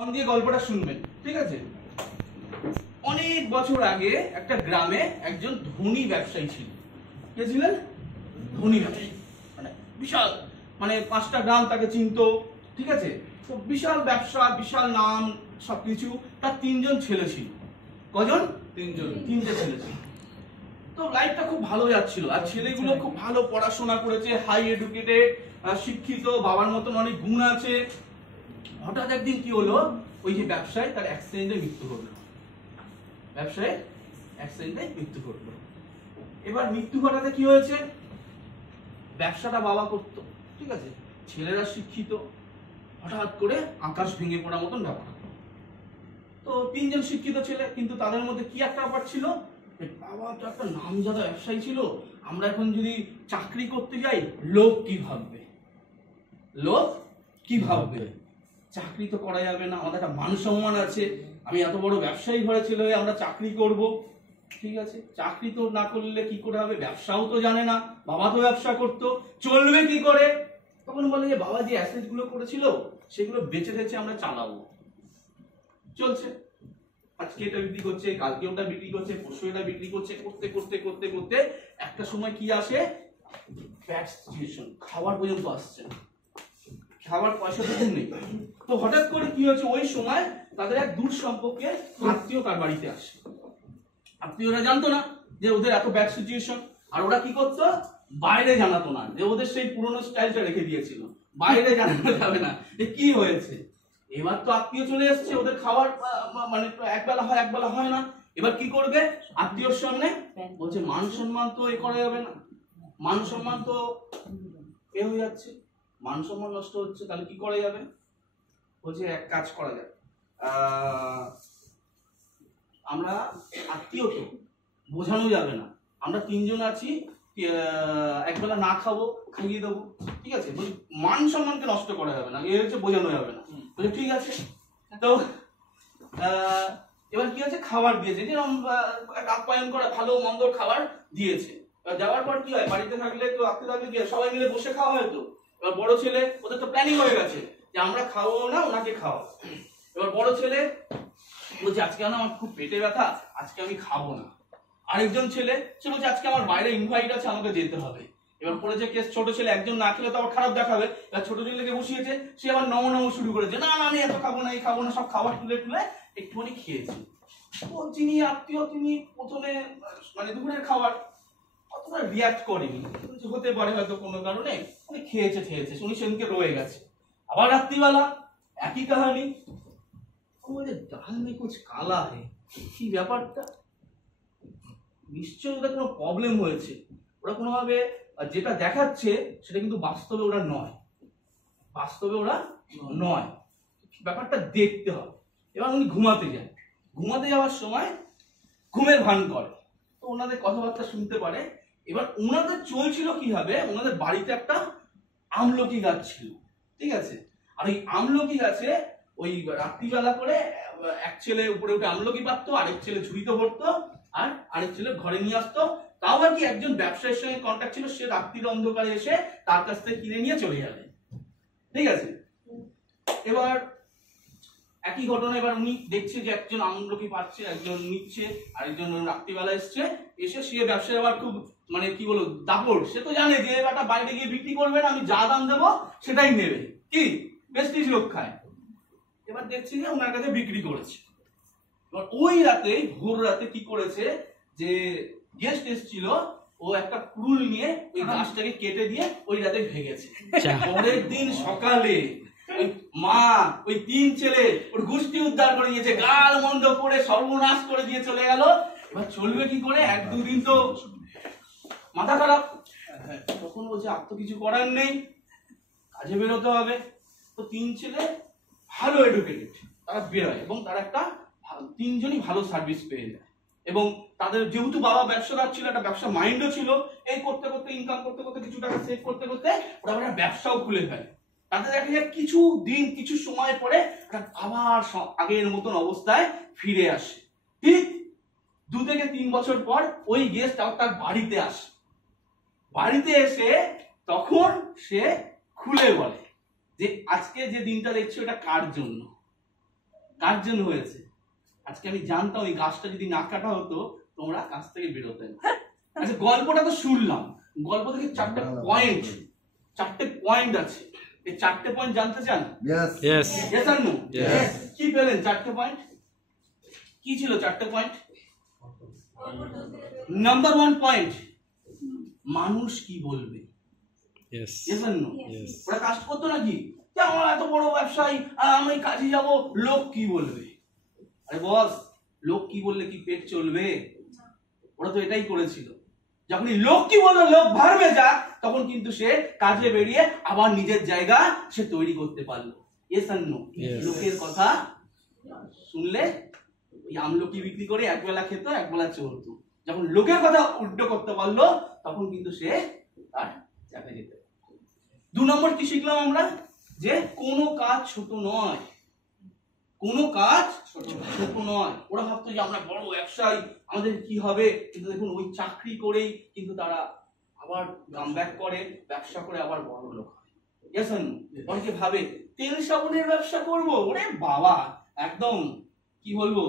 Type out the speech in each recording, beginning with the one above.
মন দিয়ে গল্পটা শুনবেন, ঠিক আছে? অনেক বছর আগে একটা গ্রামে একজন ধনী ব্যবসায়ী ছিল। কে ছিলেন? ধনী ব্যবসায়ী, মানে বিশাল, মানে 5টা গ্রাম তাকে চিনতো, ঠিক আছে? তো বিশাল ব্যবসা, বিশাল নাম, সবকিছু। তার 3জন ছেলে ছিল। কজন? 3টে ছেলে ছিল। তো লাইফটা খুব ভালো যাচ্ছিল, আর ছেলেগুলো খুব ভালো পড়াশোনা করেছে, হাই এডুকেটেড, শিক্ষিত, বাবার মতন অনেক গুণ আছে। হঠাৎ একদিন কি হলো, ওই যে ব্যবসায় তার অ্যাক্সিডেন্টে মৃত্যু ঘটলো। ব্যবসায় অ্যাক্সিডেন্টে মৃত্যু ঘটলো। এবার মৃত্যু ঘটাতে কি হয়েছে, ব্যবসাটা বাবা করতো, ঠিক আছে, ছেলেরা শিক্ষিত, হঠাৎ করে আকাশ ভেঙে পড়ার মতন ব্যাপার। তো 3জন শিক্ষিত ছেলে, কিন্তু তাদের মধ্যে কি একটা ব্যাপার ছিল, বাবা তো একটা নামজাদা ব্যবসায়ী ছিল, আমরা এখন যদি চাকরি করতে যাই লোক কি ভাববে, লোক কি ভাববে, চাকরি তো করা যাবে না, আমাদের একটা মান সম্মান আছে, আমি এত বড় ব্যবসায়ী ঘরে ছেলে হয়ে আমরা চাকরি করব, ঠিক আছে, চাকরি তো না করলে কি করে হবে, ব্যবসাও তো জানে না, বাবা তো ব্যবসা করতো, চলবে কি করে? তখন বলে যে বাবা যে অ্যাসেট গুলো করেছিল সেগুলো বেচে বেচে আমরা চালাবো। চলছে, আজকে এটা বিক্রি করছে, কালকে ওটা বিক্রি করছে, পরশু এটা বিক্রি করছে, করতে করতে করতে করতে একটা সময় কি আসে, ব্যাড সিচুয়েশন, খাবার পর্যন্ত আসছে না, খাবার পয়সা তো নেই। তো হঠাৎ করে কি হয়েছে, ওই সময় তাদের এক দূর সম্পর্কের আত্মীয় তার বাড়িতে আসে। আত্মীয়রা জানতো না যে ওদের এত ব্যাড সিচুয়েশন, আর ওরা কি করতো, বাইরে জানাতো না, যে ওদের সেই পুরনো স্টাইলটা রেখে দিয়েছিল, বাইরে জানানো যাবে না যে কি হয়েছে। এবার তো আত্মীয় চলে এসছে, ওদের খাবার মানে একবেলা হয় একবেলা হয় না। এবার কি করবে, আত্মীয়র সামনে বলছে মান সম্মান তো এ করা যাবে না, মান সম্মান তো এ হয়ে যাচ্ছে, মান সম্মান নষ্ট হচ্ছে, তাহলে কি করা যাবে? বলছে এক কাজ করা যাবে, আমরা আত্মীয় তো বোঝানো যাবে না, আমরা 3জন আছি, একবেলা না খাবো, খাইয়ে দেবো, ঠিক আছে, মান সম্মানকে নষ্ট করা যাবে না, এ হচ্ছে বোঝানো যাবে না। বলে ঠিক আছে। তো এবার কি হচ্ছে, খাবার দিয়েছে, যেরকম আপ্যায়ন করা, ভালো মন্দ খাবার দিয়েছে। যাওয়ার পর কি হয়, বাড়িতে থাকলে তো আত্মীয় থাকলে কি হয়, সবাই মিলে বসে খাওয়া হয়। তো এবার বড় ছেলে, ওদের তো প্ল্যানিং হয়ে গেছে যে আমরা খাওয়াবো না, ওনাকে খাওয়া। এবার বড় ছেলে বলছে আজকে না আমার খুব পেটে ব্যথা, আজকে আমি খাবো না। আরেকজন ছেলে সে বলছে আজকে আমার বাইরে ইনভাইট আছে, আমাকে যেতে হবে। এবার পড়েছে কেস, ছোট ছেলে, একজন না খেলে তো আবার খারাপ দেখাবে, এবার ছোট ছেলেকে বসিয়েছে, সে আবার নম নম শুরু করেছে, না না আমি এত খাবো না, এই খাবো না, সব খাবার তুলে তুলে একটুখানি খেয়েছে। তো যিনি আত্মীয়, তিনি প্রথমে মানে দুপুরের খাবার অতটা রিয়াক্ট করেনি, হতে পারে হয়তো কোনো কারণে উনি খেয়েছে, উনি সেদিনকে রয়ে গেছে। আবার রাত্রিবেলা একই কাহানি, ডাল মে কুছ কালা হে, কি ব্যাপারটা, নিশ্চয়ই ওদের কোনো প্রবলেম হয়েছে, ওরা কোনোভাবে যেটা দেখাচ্ছে সেটা কিন্তু বাস্তবে ওরা নয়, বাস্তবে ওরা নয়, ব্যাপারটা দেখতে হবে। এবার উনি ঘুমাতে যান, ঘুমাতে যাওয়ার সময় ঘুমের ভান করে, তো ওনাদের কথাবার্তা শুনতে পারে। এবার ওনাদের চলছিল কিভাবে, ওনাদের বাড়িতে একটা আমলকি গাছ ছিল, ঠিক আছে, আর ওই আমলকি গাছে ওই রাত্রিবেলা করে এক ছেলে উপরে উঠে আমলকি পারতো, আরেক ছেলে ঝুড়িতে ভরতো, আর আরেক ছেলে ঘরে নিয়ে আসতো। তাও আর কি একজন ব্যবসায়ীর সঙ্গে কন্ট্যাক্ট ছিল, সে রাত্রির অন্ধকারে এসে তার কাছ থেকে কিনে নিয়ে চলে যাবে, ঠিক আছে। এবার একই ঘটনা, এবার উনি দেখছে যে একজন আমলকি পাচ্ছে, একজন নিচ্ছে, আরেকজন রাত্রিবেলা এসছে, এসে সে ব্যবসায়ী আবার খুব মানে কি বলবো দাপড়, সে তো জানে যে এবারটা বাইরে গিয়ে বিক্রি করবে না, আমি যা দাম দেবো সেটাই নেবে, কি প্রেস্টিজ রক্ষায়। এবার দেখছি যে ওনার কাছে বিক্রি করেছে। এবার ওই রাতে, ভোর রাতে কি করেছে, যে গেস্ট এসেছিল, ও একটা কুড়ুল নিয়ে ওই গাছটাকে কেটে দিয়ে ওই রাতে ভেঙেছে। পরের দিন সকালে ওই মা, ওই 3 ছেলে ওর গোষ্ঠী উদ্ধার করে নিয়েছে, গাল মন্দ করে সর্বনাশ করে দিয়ে চলে গেল। এবার চলবে কি করে, 1-2 দিন তো মাথা খারাপ, তখন বলছে আর তো কিছু করার নেই, কাজে বেরোতে হবে। তো 3 ছেলে ভালো এডুকেটেড, তারা বেরোয় এবং তারা একটা 3জনই ভালো সার্ভিস পেয়ে যায়। এবং তাদের যেহেতু বাবা ব্যবসাদার ছিল, একটা ব্যবসা মাইন্ডও ছিল, এই করতে করতে ইনকাম করতে করতে কিছু টাকা সেভ করতে করতে ওরা একটা ব্যবসাও খুলে ফেলে। তাতে দেখা যায় কিছু দিন, কিছু সময় পরে আবার আগের মতন অবস্থায় ফিরে আসে। ঠিক 2 থেকে 3 বছর পর ওই গেস্ট তার বাড়িতে আসে, বাড়িতে এসে তখন সে খুলে বলে যে আজকে যে দিনটা দেখছো এটা কার জন্য, কার জন্য হয়েছে? আজকে আমি জানতাম এই গাছটা যদি না কাটা হতো তোমরা কাছ থেকে বেরোতেন। আচ্ছা, গল্পটা তো শুনলাম, গল্প থেকে চারটে পয়েন্ট আছে, এই চারটে পয়েন্ট জানতে চান? Yes. Yes or no? Yes. কি পেলেন চারটে পয়েন্ট? কি ছিল চারটে পয়েন্ট? নাম্বার 1 পয়েন্ট, মানুষ কি বলবে? Yes. Yes or no? Yes. ওরা কাজ করতো নাকি যে আমার এত বড় ব্যবসায়ী আর আমি কাজে যাব, লোক কি বলবে? আরে বস, লোক কি বললে কি পেট চলবে? ওরা তো এটাই করেছিল। যখনই লোক কি বললো, লোক ভাড়বে যাক, তখন কিন্তু সে কাজে বেরিয়ে আবার নিজের জায়গা সে তৈরি করতে পারলো। Yes or no? Yes. লোকের কথা শুনলে ওই আমলকি বিক্রি করে একবেলা খেত, একবেলা চলতো। যখন লোকের কথা উল্টো করতে পারলো, তখন কিন্তু সে তার জায়গায় যেতে। 2 নম্বর কি শিখলাম আমরা? যে কোনো কাজ ছোট নয়, কোনো কাজ ছোট নয়। ওরা ভাবতো যে আমরা বড় ব্যবসায়ী, আমাদের কি হবে, কিন্তু দেখুন ওই চাকরি করেই কিন্তু তারা আবার কামব্যাক করে, ব্যবসা করে আবার বড় লোক হয়। Yes or no? অনেকে ভাবে তেল সাবুনের ব্যবসা করব, ওরে বাবা, একদম কি বলবো,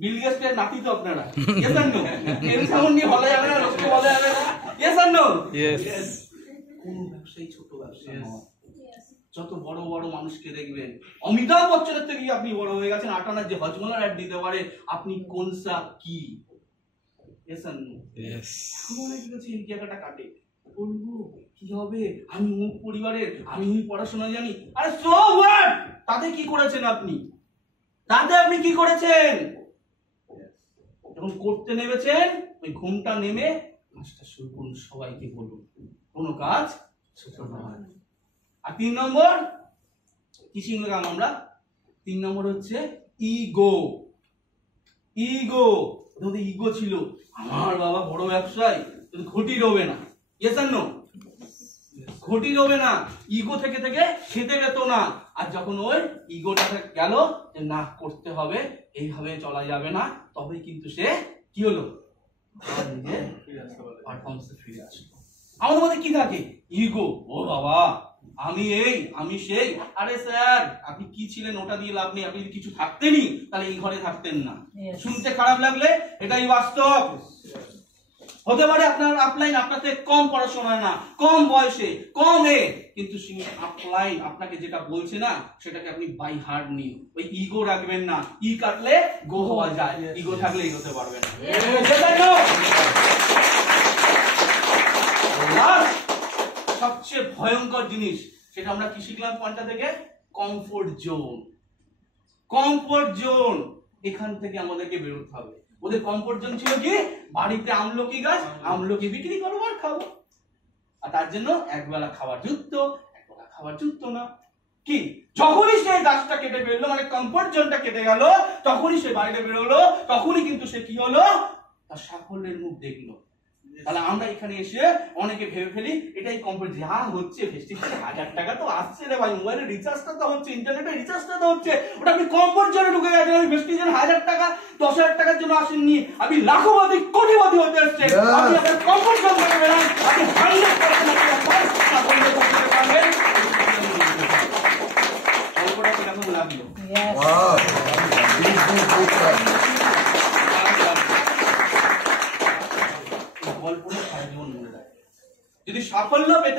বিল গেটসের নাতি তো আপনারা। Yes or no? তেল সাবুন নিয়ে বলা যাবে না, লোককে বলা যাবে না। Yes or no? Yes. কোন ব্যবসায়ী ছোট ব্যবসা নয়। যত বড় বড় মানুষকে দেখবেন, অমিতাভ বচ্চনের থেকে আপনি বড় হয়ে গেছেন, আটানার যে হজমলার অ্যাড দিতে পারে, আপনি কোন সা কি? Yes or no? Yes. অনেক কিছু ইন্ডিয়াটা কাটে, বলবো কি হবে, আমি মুখ পরিবারের, আমি পড়াশোনা জানি। আরে সো হোয়াট, তাতে কি করেছেন আপনি? তাতে আপনি কি করেছেন? যখন করতে নেমেছেন, ওই ঘুমটা নেমে কাজটা শুরু করুন, সবাইকে বলুন কোনো কাজ ছোট নয়। আর 3 নম্বর কি শিখলাম আমরা? 3 নম্বর হচ্ছে ইগো। ইগো, ওদের ইগো ছিল, আমার বাবা বড় ব্যবসায়ী, ঘটি রবে না। Yes or no? ঘটি রবে না, ইগো থেকে থেকে খেতে পেত না। আর যখন ওই ইগোটা গেল যে না করতে হবে, এইভাবে চলা যাবে না, তবেই কিন্তু সে কি হলো, নিজের পারফরম্যান্সে ফিরে আসলো। আমাদের মধ্যে কি থাকে? ইগো। ও বাবা, আমি এই, আমি সেই। আরে স্যার, আপনি কি ছিলেন ওটা দিয়ে লাভ নেই, আপনি যদি কিছু থাকতেনই তাহলে এই ঘরে থাকতেন না। শুনতে খারাপ লাগলে এটাই বাস্তব। হতে পারে আপনার আপলাইন আপনার থেকে কম পড়াশোনা না, কম বয়সে, কম কিন্তু আপলাইন আপনাকে যেটা বলছে না, সেটাকে আপনি বাই হার্ট নিন। ওই ইগো রাখবেন না, ই কাটলে গো হওয়া যায়, ইগো থাকলে এগোতে পারবেন না। সবচেয়ে ভয়ঙ্কর জিনিস, সেটা আমরা কি শিখলাম পয়েন্টটা থেকে? Comfort zone. কমফোর্ট জোন, এখান থেকে আমাদেরকে বেরোতে হবে। ওদের কমফোর্ট জোন ছিল কি? বাড়িতে আমলকি গাছ, আমলকি বিক্রি করবো আর খাবো। আর তার জন্য একবেলা খাবার জুটতো, একবেলা খাবার জুটতো না। কি যখনই সে গাছটা কেটে ফেললো, মানে কমফোর্ট জোনটা কেটে গেল, তখনই সে বাইরে বেরোলো, তখনই কিন্তু সে কি হলো, তার সাফল্যের মুখ দেখলো। তাহলে আমরা এখানে এসে অনেকে ভেবে ফেলি এটাই কমফোর্ট, যা হচ্ছে ফেস্টিভ্যালে 1000 টাকা তো আসছে রে ভাই, মোবাইলের রিচার্জটা তো হচ্ছে, ইন্টারনেটের রিচার্জটা তো হচ্ছে, ওটা আপনি কমফোর্ট জোনে ঢুকে গেছেন। ওই ফেস্টিভ্যাল 1000 টাকা 10,000 টাকার জন্য আসেননি, আপনি লাখপতি কোটিপতি হতে এসেছেন। আপনি আপনার কমফোর্ট জোন থেকে বেরান, আপনি 100% সাফল্য করতে পারবেন। গল্পটা কেমন লাগলো? গল্পটা সারা জীবন মনে রাখবে। যদি সাফল্য পেতে